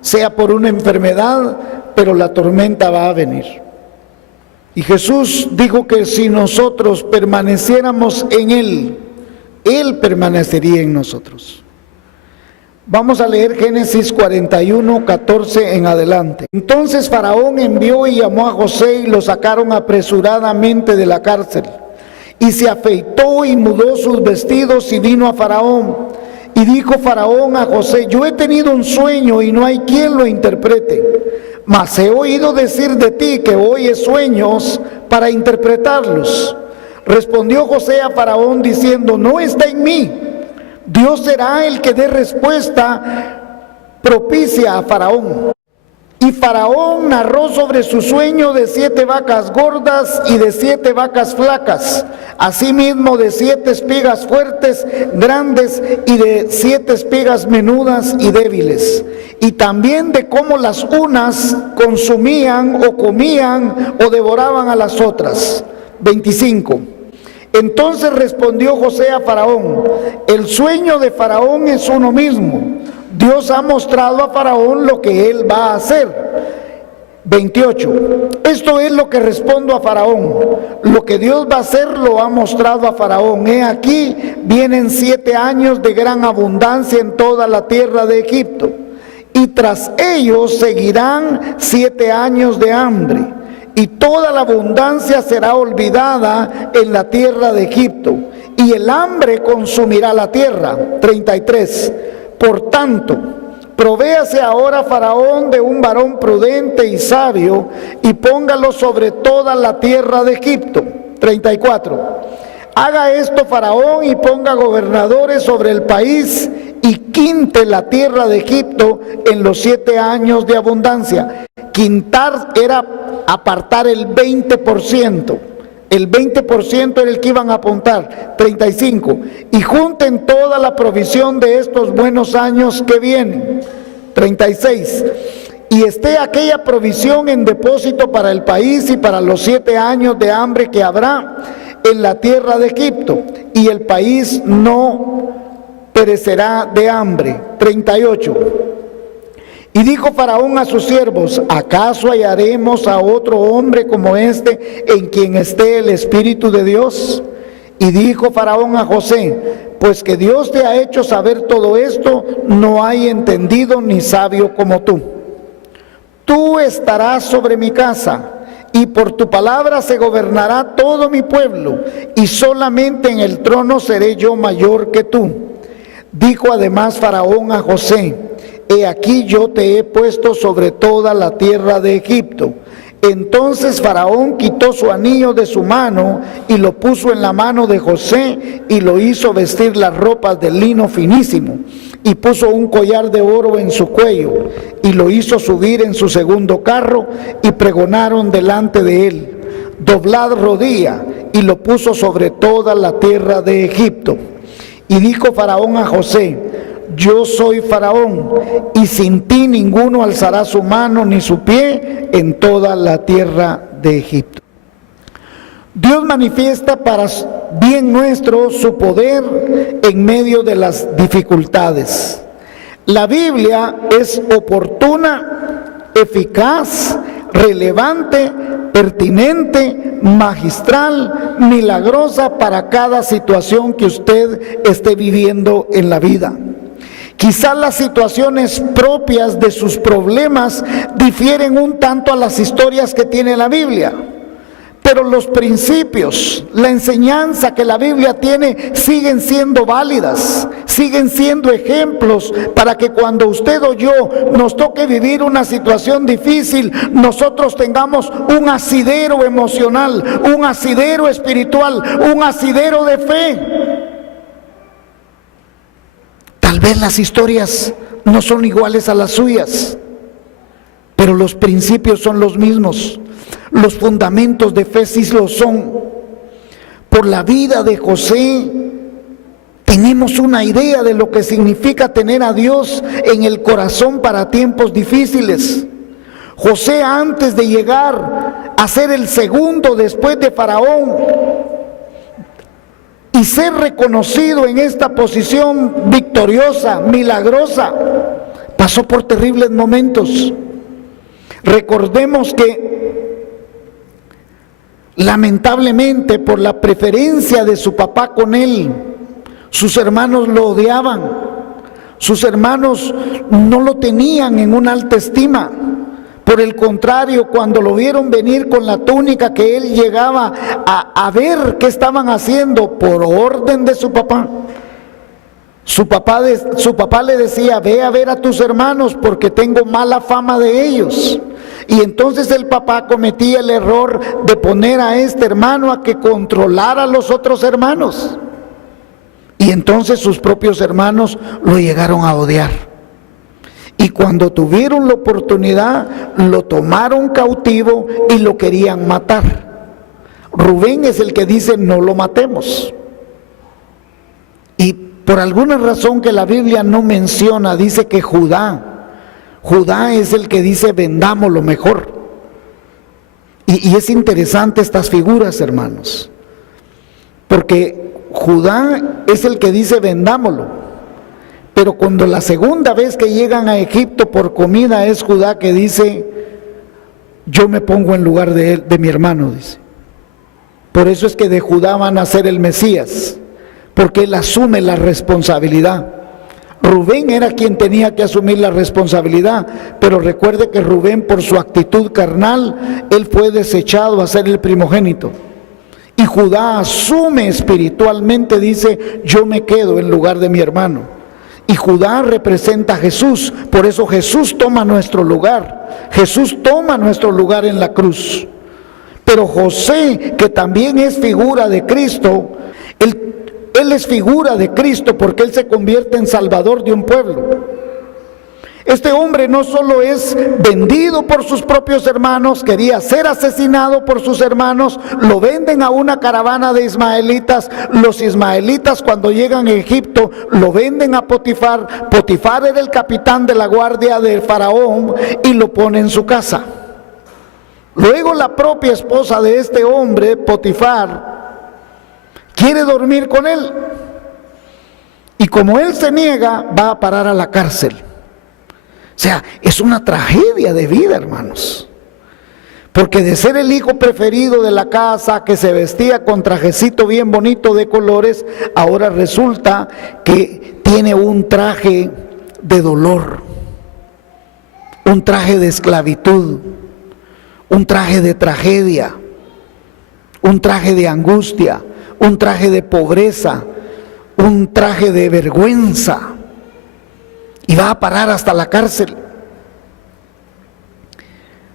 sea por una enfermedad, pero la tormenta va a venir. Y Jesús dijo que si nosotros permaneciéramos en Él, Él permanecería en nosotros. Vamos a leer Génesis 41, 14 en adelante. Entonces Faraón envió y llamó a José y lo sacaron apresuradamente de la cárcel. Y se afeitó y mudó sus vestidos y vino a Faraón. Y dijo Faraón a José: yo he tenido un sueño y no hay quien lo interprete. Mas he oído decir de ti que oyes sueños para interpretarlos. Respondió José a Faraón diciendo: no está en mí. Dios será el que dé respuesta propicia a Faraón. Y Faraón narró sobre su sueño de 7 vacas gordas y de 7 vacas flacas, asimismo de 7 espigas fuertes, grandes, y de 7 espigas menudas y débiles, y también de cómo las unas consumían o comían o devoraban a las otras. 25. Entonces respondió José a Faraón: el sueño de Faraón es uno mismo. Dios ha mostrado a Faraón lo que él va a hacer. 28. Esto es lo que respondo a Faraón: lo que Dios va a hacer lo ha mostrado a Faraón. He aquí, vienen 7 años de gran abundancia en toda la tierra de Egipto, y tras ellos seguirán 7 años de hambre. Y toda la abundancia será olvidada en la tierra de Egipto, y el hambre consumirá la tierra. 33. Por tanto, provéase ahora Faraón de un varón prudente y sabio, y póngalo sobre toda la tierra de Egipto. 34. Haga esto Faraón y ponga gobernadores sobre el país, y quinte la tierra de Egipto en los 7 años de abundancia. Quintar era apartar el 20%. El 20% era el que iban a apuntar. 35. Y junten toda la provisión de estos buenos años que vienen. 36. Y esté aquella provisión en depósito para el país y para los 7 años de hambre que habrá en la tierra de Egipto, y el país no perecerá de hambre. 38. Y dijo Faraón a sus siervos: ¿acaso hallaremos a otro hombre como este en quien esté el Espíritu de Dios? Y dijo Faraón a José: pues que Dios te ha hecho saber todo esto, no hay entendido ni sabio como tú. Tú estarás sobre mi casa, y por tu palabra se gobernará todo mi pueblo, y solamente en el trono seré yo mayor que tú. Dijo además Faraón a José: he aquí yo te he puesto sobre toda la tierra de Egipto. Entonces Faraón quitó su anillo de su mano y lo puso en la mano de José, y lo hizo vestir las ropas de lino finísimo, y puso un collar de oro en su cuello, y lo hizo subir en su segundo carro, y pregonaron delante de él: doblad rodilla, y lo puso sobre toda la tierra de Egipto. Y dijo Faraón a José: yo soy Faraón, y sin ti ninguno alzará su mano ni su pie en toda la tierra de Egipto. Dios manifiesta para bien nuestro su poder en medio de las dificultades. La Biblia es oportuna, eficaz, relevante, pertinente, magistral, milagrosa para cada situación que usted esté viviendo en la vida. Quizás las situaciones propias de sus problemas difieren un tanto a las historias que tiene la Biblia, pero los principios, la enseñanza que la Biblia tiene siguen siendo válidas, siguen siendo ejemplos para que cuando usted o yo nos toque vivir una situación difícil, nosotros tengamos un asidero emocional, un asidero espiritual, un asidero de fe. Tal vez las historias no son iguales a las suyas, pero los principios son los mismos. Los fundamentos de fe sí lo son. Por la vida de José tenemos una idea de lo que significa tener a Dios en el corazón para tiempos difíciles. José, antes de llegar a ser el segundo después de Faraón y ser reconocido en esta posición victoriosa, milagrosa, pasó por terribles momentos. Recordemos que lamentablemente por la preferencia de su papá con él, sus hermanos lo odiaban, sus hermanos no lo tenían en una alta estima. Por el contrario, cuando lo vieron venir con la túnica, que él llegaba a ver qué estaban haciendo por orden de su papá. Su papá le decía: ve a ver a tus hermanos porque tengo mala fama de ellos. Y entonces el papá cometía el error de poner a este hermano a que controlara a los otros hermanos. Y entonces sus propios hermanos lo llegaron a odiar. Y cuando tuvieron la oportunidad, lo tomaron cautivo y lo querían matar. Rubén es el que dice: no lo matemos. Y por alguna razón que la Biblia no menciona, dice que Judá es el que dice: vendámoslo mejor. Y es interesante estas figuras, hermanos, porque Judá es el que dice: vendámoslo. Pero cuando la segunda vez que llegan a Egipto por comida, es Judá que dice: yo me pongo en lugar de él, de mi hermano, dice. Por eso es que de Judá van a ser el Mesías, porque él asume la responsabilidad. Rubén era quien tenía que asumir la responsabilidad, pero recuerde que Rubén, por su actitud carnal, él fue desechado a ser el primogénito. Y Judá asume espiritualmente, dice: yo me quedo en lugar de mi hermano. Y Judá representa a Jesús, por eso Jesús toma nuestro lugar. Jesús toma nuestro lugar en la cruz. Pero José, que también es figura de Cristo, él es figura de Cristo porque él se convierte en salvador de un pueblo. Este hombre no solo es vendido por sus propios hermanos, quería ser asesinado por sus hermanos, lo venden a una caravana de ismaelitas. Los ismaelitas, cuando llegan a Egipto, lo venden a Potifar. Potifar era el capitán de la guardia del faraón y lo pone en su casa. Luego la propia esposa de este hombre, Potifar, quiere dormir con él, y como él se niega, va a parar a la cárcel. O sea, es una tragedia de vida, hermanos, porque de ser el hijo preferido de la casa, que se vestía con trajecito bien bonito de colores, ahora resulta que tiene un traje de dolor, un traje de esclavitud, un traje de tragedia, un traje de angustia, un traje de pobreza, un traje de vergüenza, y va a parar hasta la cárcel.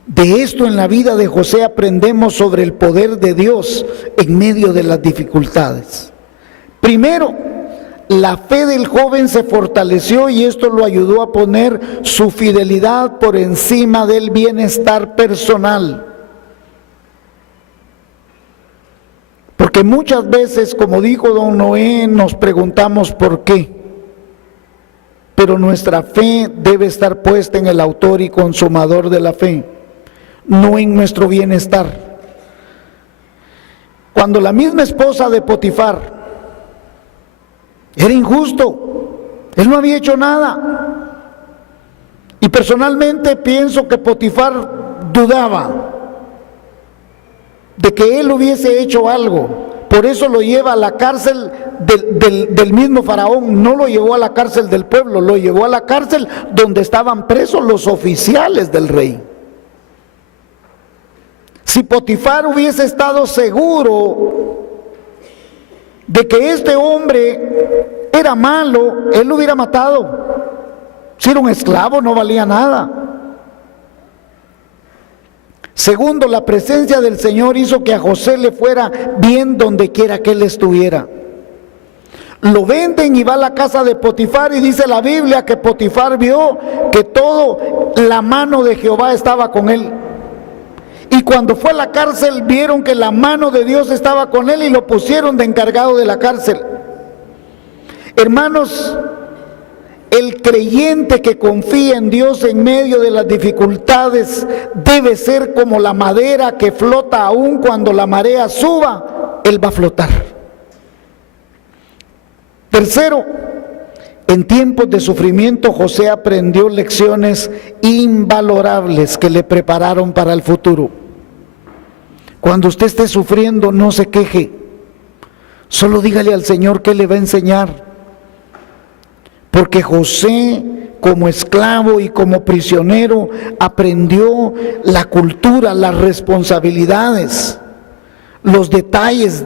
De esto en la vida de José aprendemos sobre el poder de Dios en medio de las dificultades. Primero, la fe del joven se fortaleció y esto lo ayudó a poner su fidelidad por encima del bienestar personal. Porque muchas veces, como dijo don Noé, nos preguntamos por qué. Pero nuestra fe debe estar puesta en el autor y consumador de la fe, no en nuestro bienestar. Cuando la misma esposa de Potifar, era injusto, él no había hecho nada. Y personalmente pienso que Potifar dudaba de que él hubiese hecho algo. Por eso lo lleva a la cárcel del mismo faraón. No lo llevó a la cárcel del pueblo, lo llevó a la cárcel donde estaban presos los oficiales del rey. Si Potifar hubiese estado seguro de que este hombre era malo, él lo hubiera matado. Si era un esclavo, no valía nada. Segundo, la presencia del Señor hizo que a José le fuera bien donde quiera que él estuviera. Lo venden y va a la casa de Potifar, y dice la Biblia que Potifar vio que todo la mano de Jehová estaba con él. Y cuando fue a la cárcel vieron que la mano de Dios estaba con él y lo pusieron de encargado de la cárcel. Hermanos, el creyente que confía en Dios en medio de las dificultades debe ser como la madera que flota aún cuando la marea suba, él va a flotar. Tercero, En tiempos de sufrimiento, José aprendió lecciones invalorables que le prepararon para el futuro. Cuando usted esté sufriendo, no se queje. Solo dígale al Señor qué le va a enseñar. Porque José, como esclavo y como prisionero, aprendió la cultura, las responsabilidades, los detalles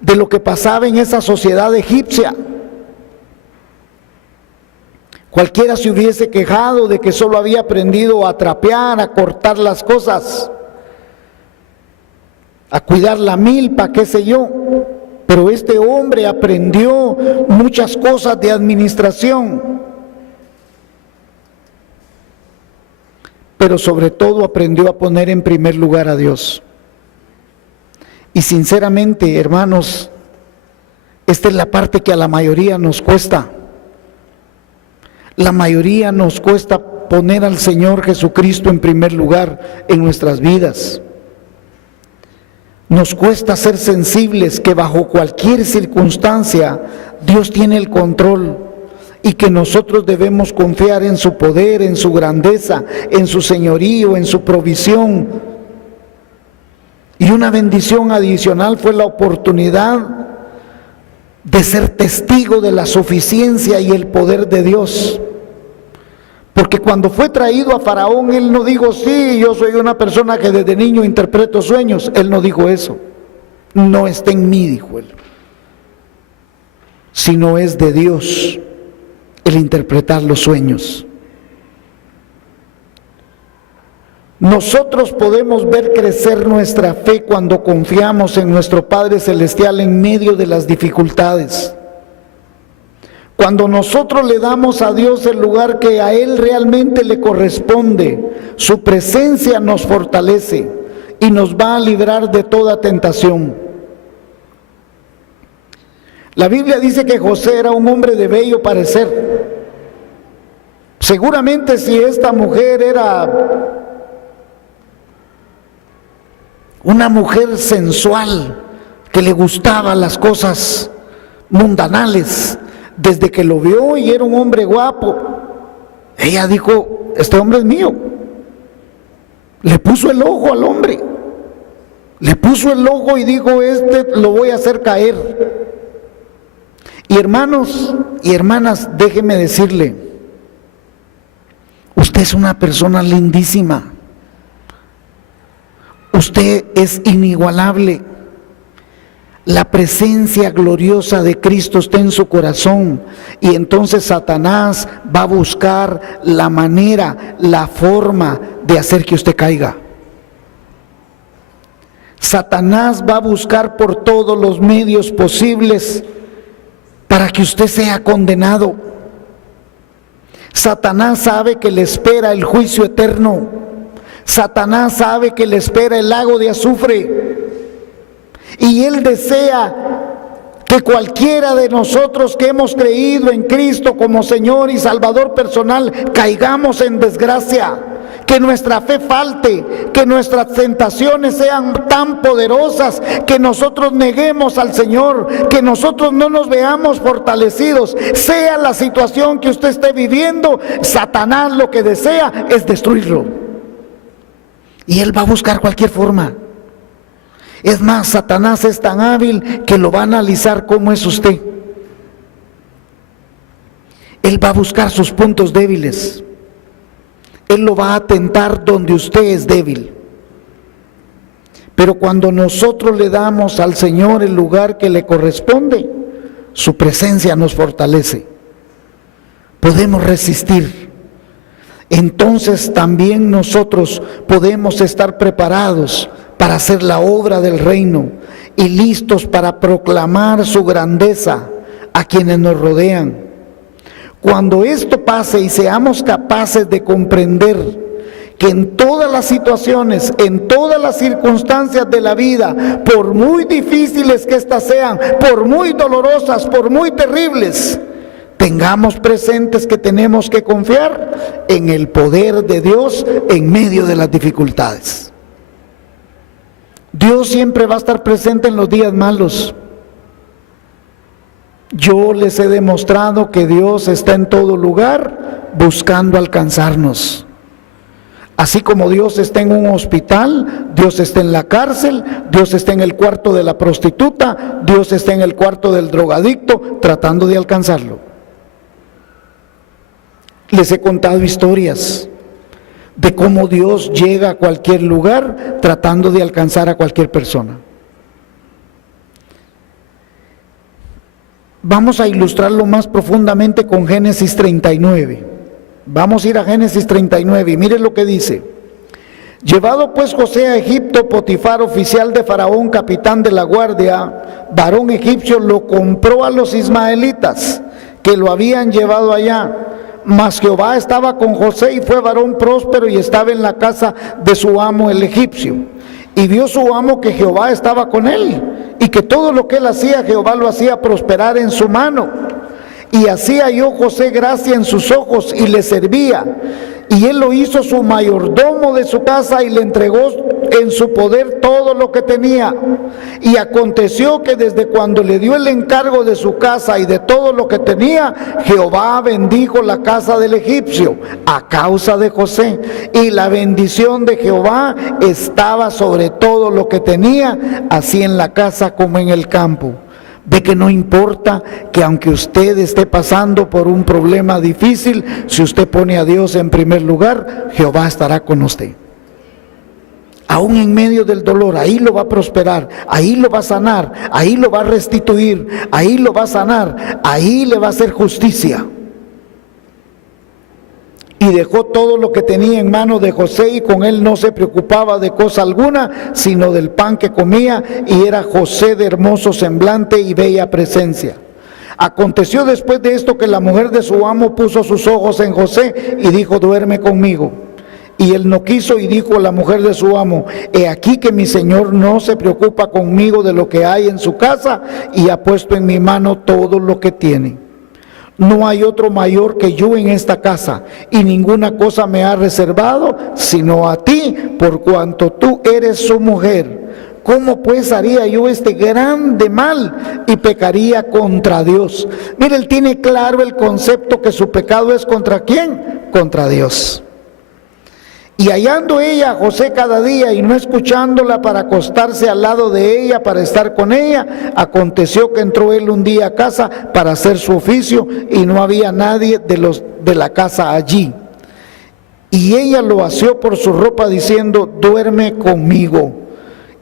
de lo que pasaba en esa sociedad egipcia. Cualquiera se hubiese quejado de que solo había aprendido a trapear, a cortar las cosas, a cuidar la milpa, qué sé yo. Pero este hombre aprendió muchas cosas de administración. Pero sobre todo aprendió a poner en primer lugar a Dios. Y sinceramente, hermanos, esta es la parte que a la mayoría nos cuesta. La mayoría nos cuesta poner al Señor Jesucristo en primer lugar en nuestras vidas. Nos cuesta ser sensibles que bajo cualquier circunstancia Dios tiene el control y que nosotros debemos confiar en su poder, en su grandeza, en su señorío, en su provisión. Y una bendición adicional fue la oportunidad de ser testigo de la suficiencia y el poder de Dios. Porque cuando fue traído a Faraón, él no dijo, sí, yo soy una persona que desde niño interpreto sueños. Él no dijo eso. No está en mí, dijo él. Sino es de Dios el interpretar los sueños. Nosotros podemos ver crecer nuestra fe cuando confiamos en nuestro Padre Celestial en medio de las dificultades. Cuando nosotros le damos a Dios el lugar que a Él realmente le corresponde, su presencia nos fortalece y nos va a librar de toda tentación. La Biblia dice que José era un hombre de bello parecer. Seguramente si esta mujer era una mujer sensual, que le gustaban las cosas mundanales, desde que lo vio y era un hombre guapo, ella dijo, este hombre es mío. Le puso el ojo al hombre, le puso el ojo y dijo, este lo voy a hacer caer. Y hermanos y hermanas, déjeme decirle, usted es una persona lindísima, usted es inigualable. La presencia gloriosa de Cristo está en su corazón y entonces Satanás va a buscar la manera, la forma de hacer que usted caiga. Satanás va a buscar por todos los medios posibles para que usted sea condenado. Satanás sabe que le espera el juicio eterno. Satanás sabe que le espera el lago de azufre. Y él desea que cualquiera de nosotros que hemos creído en Cristo como Señor y Salvador personal, caigamos en desgracia, que nuestra fe falte, que nuestras tentaciones sean tan poderosas, que nosotros neguemos al Señor, que nosotros no nos veamos fortalecidos. Sea la situación que usted esté viviendo, Satanás lo que desea es destruirlo. Y él va a buscar cualquier forma. Es más, Satanás es tan hábil que lo va a analizar cómo es usted. Él va a buscar sus puntos débiles. Él lo va a tentar donde usted es débil. Pero cuando nosotros le damos al Señor el lugar que le corresponde, su presencia nos fortalece. Podemos resistir. Entonces también nosotros podemos estar preparados para hacer la obra del reino y listos para proclamar su grandeza a quienes nos rodean. Cuando esto pase y seamos capaces de comprender que en todas las situaciones, en todas las circunstancias de la vida, por muy difíciles que éstas sean, por muy dolorosas, por muy terribles, tengamos presentes que tenemos que confiar en el poder de Dios en medio de las dificultades. Dios siempre va a estar presente en los días malos. Yo les he demostrado que Dios está en todo lugar buscando alcanzarnos. Así como Dios está en un hospital, Dios está en la cárcel, Dios está en el cuarto de la prostituta, Dios está en el cuarto del drogadicto, tratando de alcanzarlo. Les he contado historias de cómo Dios llega a cualquier lugar tratando de alcanzar a cualquier persona. Vamos a ilustrarlo más profundamente con Génesis 39. Vamos a ir a Génesis 39 y miren lo que dice. Llevado pues José a Egipto, Potifar, oficial de Faraón, capitán de la guardia, varón egipcio, lo compró a los ismaelitas que lo habían llevado allá. Mas Jehová estaba con José y fue varón próspero y estaba en la casa de su amo el egipcio. Y vio su amo que Jehová estaba con él y que todo lo que él hacía, Jehová lo hacía prosperar en su mano. Y así halló José gracia en sus ojos y le servía. Y él lo hizo su mayordomo de su casa y le entregó en su poder todo lo que tenía. Y aconteció que desde cuando le dio el encargo de su casa y de todo lo que tenía, Jehová bendijo la casa del egipcio a causa de José. Y la bendición de Jehová estaba sobre todo lo que tenía, así en la casa como en el campo. Ve que no importa que aunque usted esté pasando por un problema difícil, si usted pone a Dios en primer lugar, Jehová estará con usted. Aún en medio del dolor, ahí lo va a prosperar, ahí lo va a sanar, ahí lo va a restituir, ahí lo va a sanar, ahí le va a hacer justicia. Y dejó todo lo que tenía en mano de José y con él no se preocupaba de cosa alguna, sino del pan que comía, y era José de hermoso semblante y bella presencia. Aconteció después de esto que la mujer de su amo puso sus ojos en José y dijo: duerme conmigo. Y él no quiso y dijo a la mujer de su amo: he aquí que mi señor no se preocupa conmigo de lo que hay en su casa y ha puesto en mi mano todo lo que tiene. No hay otro mayor que yo en esta casa, y ninguna cosa me ha reservado, sino a ti, por cuanto tú eres su mujer. ¿Cómo pues haría yo este grande mal y pecaría contra Dios? Mire, él tiene claro el concepto que su pecado es ¿contra quién? Contra Dios. Y hallando ella a José cada día y no escuchándola para acostarse al lado de ella para estar con ella, aconteció que entró él un día a casa para hacer su oficio y no había nadie de la casa allí. Y ella lo asió por su ropa diciendo: duerme conmigo.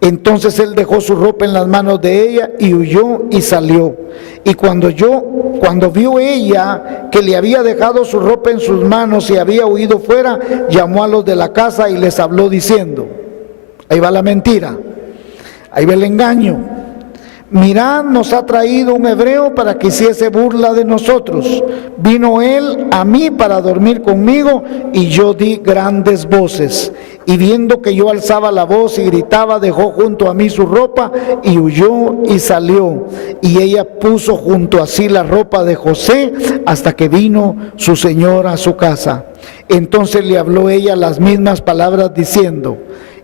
Entonces él dejó su ropa en las manos de ella y huyó y salió. Y cuando vio ella que le había dejado su ropa en sus manos y había huido fuera, llamó a los de la casa y les habló diciendo: ahí va la mentira, ahí va el engaño. Mirad, nos ha traído un hebreo para que hiciese burla de nosotros. Vino él a mí para dormir conmigo y yo di grandes voces. Y viendo que yo alzaba la voz y gritaba, dejó junto a mí su ropa y huyó y salió. Y ella puso junto a sí la ropa de José hasta que vino su señor a su casa. Entonces le habló ella las mismas palabras diciendo: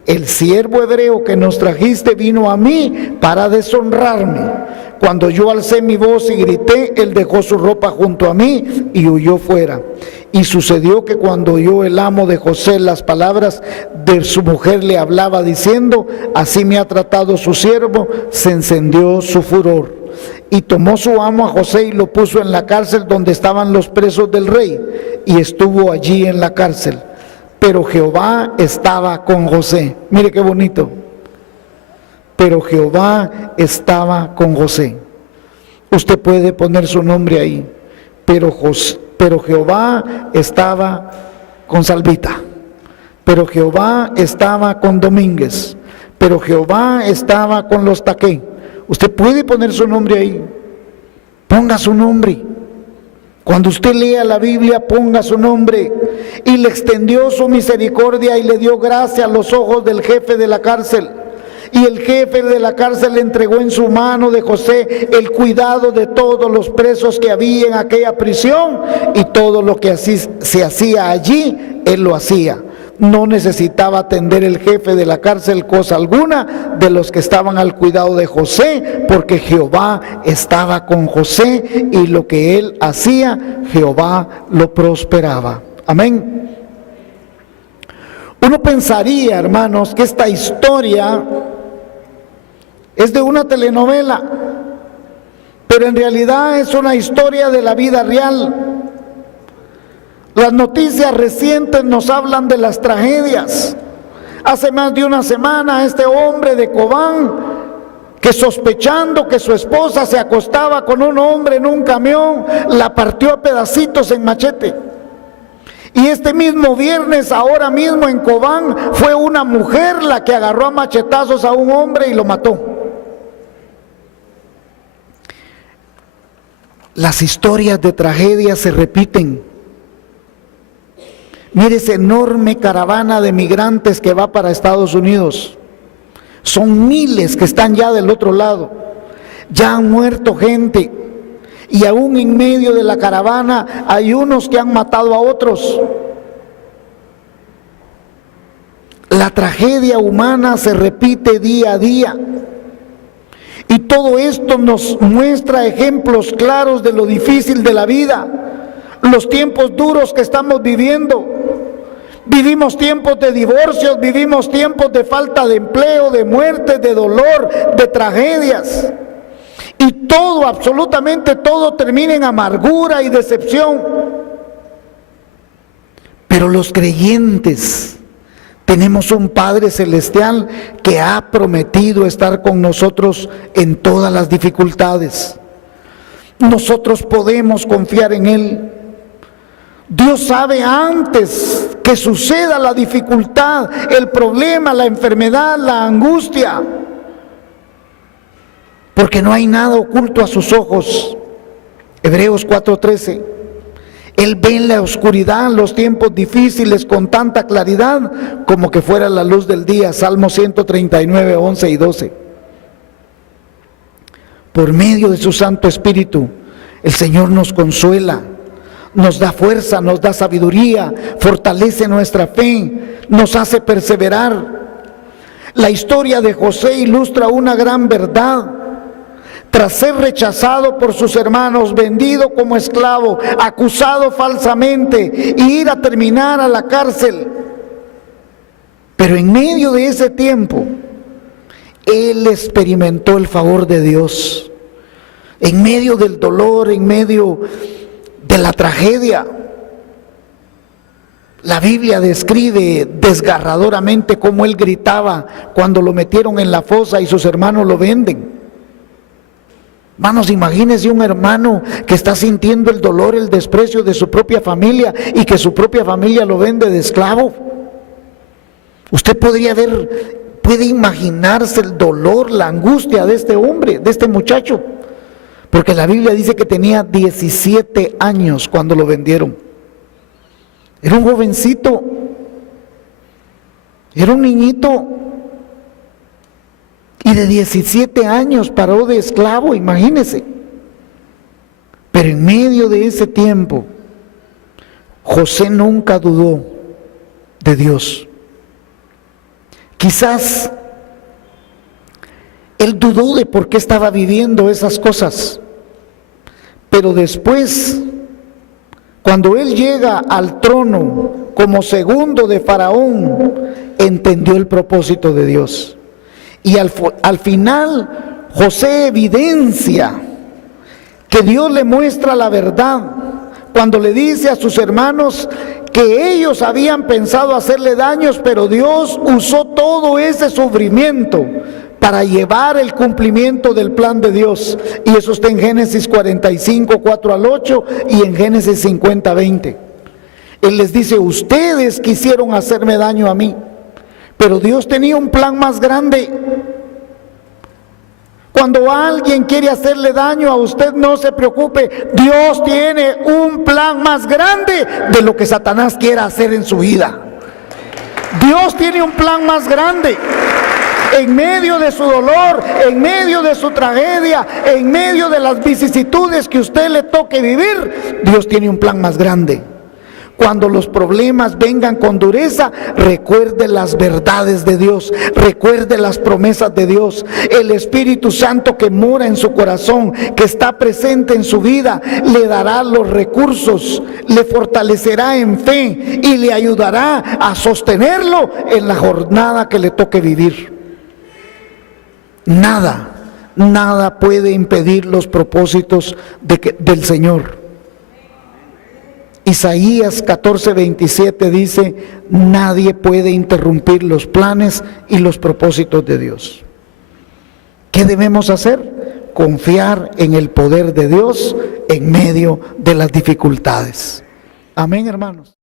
el siervo hebreo que nos trajiste vino a mí para deshonrarme. Cuando yo alcé mi voz y grité, él dejó su ropa junto a mí y huyó fuera. Y sucedió que cuando oyó el amo de José las palabras de su mujer le hablaba diciendo: así me ha tratado su siervo, se encendió su furor. Y tomó su amo a José y lo puso en la cárcel donde estaban los presos del rey, y estuvo allí en la cárcel. Pero Jehová estaba con José. Mire qué bonito. Pero Jehová estaba con José. Usted puede poner su nombre ahí. Pero Jehová estaba con Salvita. Pero Jehová estaba con Domínguez. Pero Jehová estaba con los Taqué. Usted puede poner su nombre ahí. Ponga su nombre. Cuando usted lea la Biblia, ponga su nombre. Y le extendió su misericordia y le dio gracia a los ojos del jefe de la cárcel. Y el jefe de la cárcel le entregó en su mano de José el cuidado de todos los presos que había en aquella prisión. Y todo lo que así se hacía allí, él lo hacía. no necesitaba atender el jefe de la cárcel cosa alguna de los que estaban al cuidado de José, porque Jehová estaba con José y lo que él hacía, Jehová lo prosperaba. Amén. Uno pensaría, hermanos, que esta historia es de una telenovela, pero en realidad es una historia de la vida real. Las noticias recientes nos hablan de las tragedias. Hace más de una semana este hombre de Cobán, que sospechando que su esposa se acostaba con un hombre en un camión, la partió a pedacitos en machete. Y este mismo viernes, ahora mismo en Cobán, fue una mujer la que agarró a machetazos a un hombre y lo mató. Las historias de tragedia se repiten. Mire esa enorme caravana de migrantes que va para Estados Unidos. Son miles que están ya del otro lado. Ya han muerto gente. Y aún en medio de la caravana hay unos que han matado a otros. La tragedia humana se repite día a día. Y todo esto nos muestra ejemplos claros de lo difícil de la vida. Los tiempos duros que estamos viviendo. Vivimos tiempos de divorcios, vivimos tiempos de falta de empleo, de muerte, de dolor, de tragedias. Y todo, absolutamente todo, termina en amargura y decepción. Pero los creyentes tenemos un Padre Celestial que ha prometido estar con nosotros en todas las dificultades. Nosotros podemos confiar en Él. Dios sabe antes que suceda la dificultad, el problema, la enfermedad, la angustia, porque no hay nada oculto a sus ojos. Hebreos 4:13. Él ve en la oscuridad los tiempos difíciles con tanta claridad como que fuera la luz del día. Salmo 139, 11 y 12. Por medio de su Santo Espíritu, el Señor nos consuela, nos da fuerza, nos da sabiduría, fortalece nuestra fe, nos hace perseverar. La historia de José ilustra una gran verdad. Tras ser rechazado por sus hermanos, vendido como esclavo, acusado falsamente, y ir a terminar a la cárcel. Pero en medio de ese tiempo, él experimentó el favor de Dios. En medio del dolor, en medio de la tragedia. La Biblia describe desgarradoramente cómo él gritaba cuando lo metieron en la fosa y sus hermanos lo venden. Hermanos, imagínense un hermano que está sintiendo el dolor, el desprecio de su propia familia y que su propia familia lo vende de esclavo. Usted puede imaginarse el dolor, la angustia de este hombre, de este muchacho, porque la Biblia dice que tenía 17 años cuando lo vendieron. Era un jovencito, era un niñito. Y de 17 años paró de esclavo, imagínese. Pero en medio de ese tiempo, José nunca dudó de Dios. Quizás él dudó de por qué estaba viviendo esas cosas. Pero después, cuando él llega al trono como segundo de Faraón, entendió el propósito de Dios. Y al final, José evidencia que Dios le muestra la verdad cuando le dice a sus hermanos que ellos habían pensado hacerle daños, pero Dios usó todo ese sufrimiento para llevar el cumplimiento del plan de Dios. Y eso está en Génesis 45, 4 al 8 y en Génesis 50, 20. Él les dice: ustedes quisieron hacerme daño a mí, pero Dios tenía un plan más grande. Cuando alguien quiere hacerle daño a usted, no se preocupe. Dios tiene un plan más grande de lo que Satanás quiera hacer en su vida. Dios tiene un plan más grande. En medio de su dolor, en medio de su tragedia, en medio de las vicisitudes que usted le toque vivir, Dios tiene un plan más grande. Cuando los problemas vengan con dureza, recuerde las verdades de Dios, recuerde las promesas de Dios. El Espíritu Santo que mora en su corazón, que está presente en su vida, le dará los recursos, le fortalecerá en fe y le ayudará a sostenerlo en la jornada que le toque vivir. Nada puede impedir los propósitos del Señor. Isaías 14:27 dice: nadie puede interrumpir los planes y los propósitos de Dios. ¿Qué debemos hacer? Confiar en el poder de Dios en medio de las dificultades. Amén, hermanos.